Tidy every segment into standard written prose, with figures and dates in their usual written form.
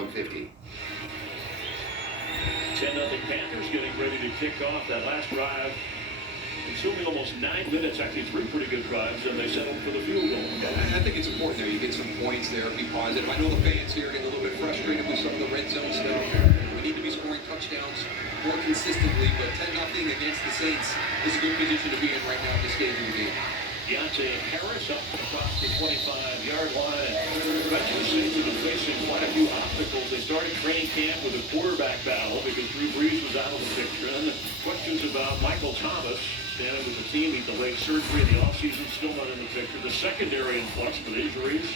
150. 10-0 Panthers getting ready to kick off that last drive. Consuming almost 9 minutes, actually 3 pretty good drives, and they settled for the field goal. Yeah, I think it's important there. You get some points there, be positive. I know the fans here are getting a little bit frustrated with some of the red zone stuff. We need to be scoring touchdowns more consistently, but 10-0 against the Saints is a good position to be in right now at this stage of the game. Deontay Harris up across the 25-yard line. The Saints have been facing quite a few obstacles. They started training camp with a quarterback battle because Drew Brees was out of the picture. And questions about Michael Thomas standing with the team. He delayed surgery in the offseason, still not in the picture. The secondary in flux with injuries.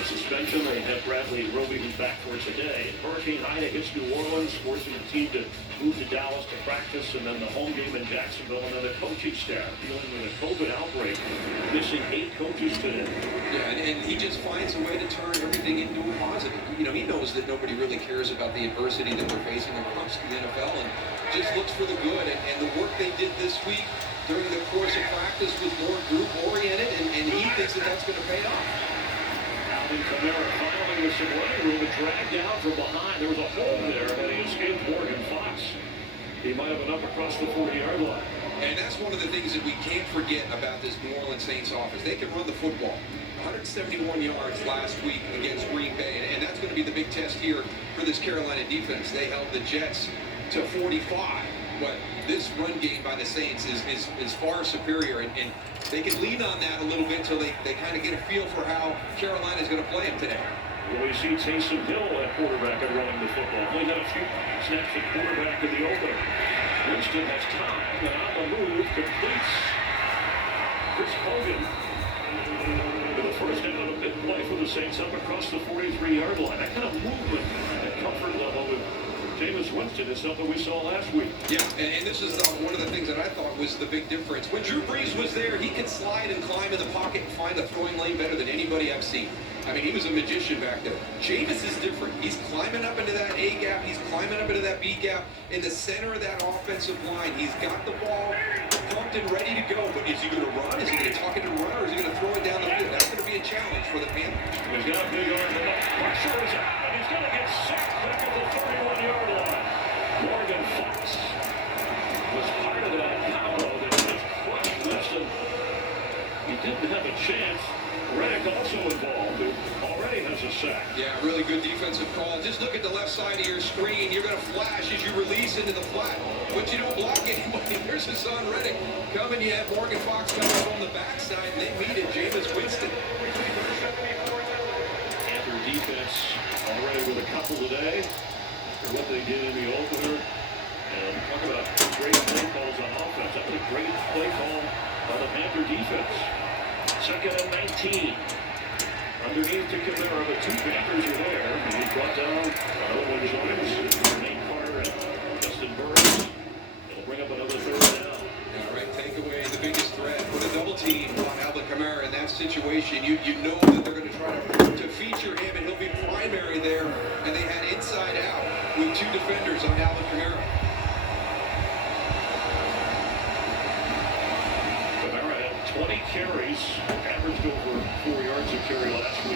A suspension. They have Bradley Roby, who's back for today. Hurricane Ida hits New Orleans, forcing the team to move to Dallas to practice, and then the home game in Jacksonville. And then the coaching staff dealing with a COVID outbreak, missing 8 coaches today. Yeah, and he just finds a way to turn everything into a positive. You know, he knows that nobody really cares about the adversity that we're facing across the NFL, and just looks for the good. And the work they did this week during the course of practice was more group-oriented, and he thinks that that's going to pay off. Kamara finally with some running room and dragged down from behind. There was a hole there, and he escaped Morgan Fox. He might have been up across the 40-yard line. And that's one of the things that we can't forget about this New Orleans Saints offense. They can run the football. 171 yards last week against Green Bay, and that's going to be the big test here for this Carolina defense. They held the Jets to 45, but this run game by the Saints is far superior, and they can lean on that a little bit until they kind of get a feel for how Carolina is going to play them today. Well, we see Taysom Hill at quarterback and running the football. Only had a few snaps at quarterback in the opener. Winston has time, and on the move, completes. Chris Hogan with the first down, a big play for the Saints up across the 43-yard line. That kind of movement and comfort level with Jameis Winston is something we saw last week. Yeah, and this is one of the things that I thought was the big difference. When Drew Brees was there, he could slide and climb in the pocket and find a throwing lane better than anybody I've seen. I mean, he was a magician back there. Jameis is different. He's climbing up into that A gap. He's climbing up into that B gap in the center of that offensive line. He's got the ball pumped and ready to go. But is he going to run? Is he going to tuck it and run? Or is he going to throw it down the field? That's going to be a challenge for the Panthers. He's got a big arm. The pressure is out, and he's going to get sacked back at the 31-yard line. Morgan Fox was part of that combo that just crushed Winston. He didn't have a chance. Reddick also involved, who already has a sack. Yeah, really good defensive call. Just look at the left side of your screen. You're going to flash as you release into the flat, but you don't block anybody. There's Hassan Reddick coming. You have Morgan Fox coming up on the backside, and they meet it. Jameis Winston. Panther defense already with a couple today after what they did in the opener. And talk about great play calls on offense. That was a great play call by the Panther defense. 2nd and 19. Underneath to Kamara, the 2 Panthers are there. He brought down Owen Jones, Nate Carter, and Justin Burns. It'll bring up another 3rd down. All right, take away the biggest threat. Put a double team on Alvin Kamara in that situation. You know that they're going to try to feature him, and he'll be primary there. And they had inside out with 2 defenders on Alvin Kamara. Kamara had 20 carries, averaged over 4 yards a carry last week.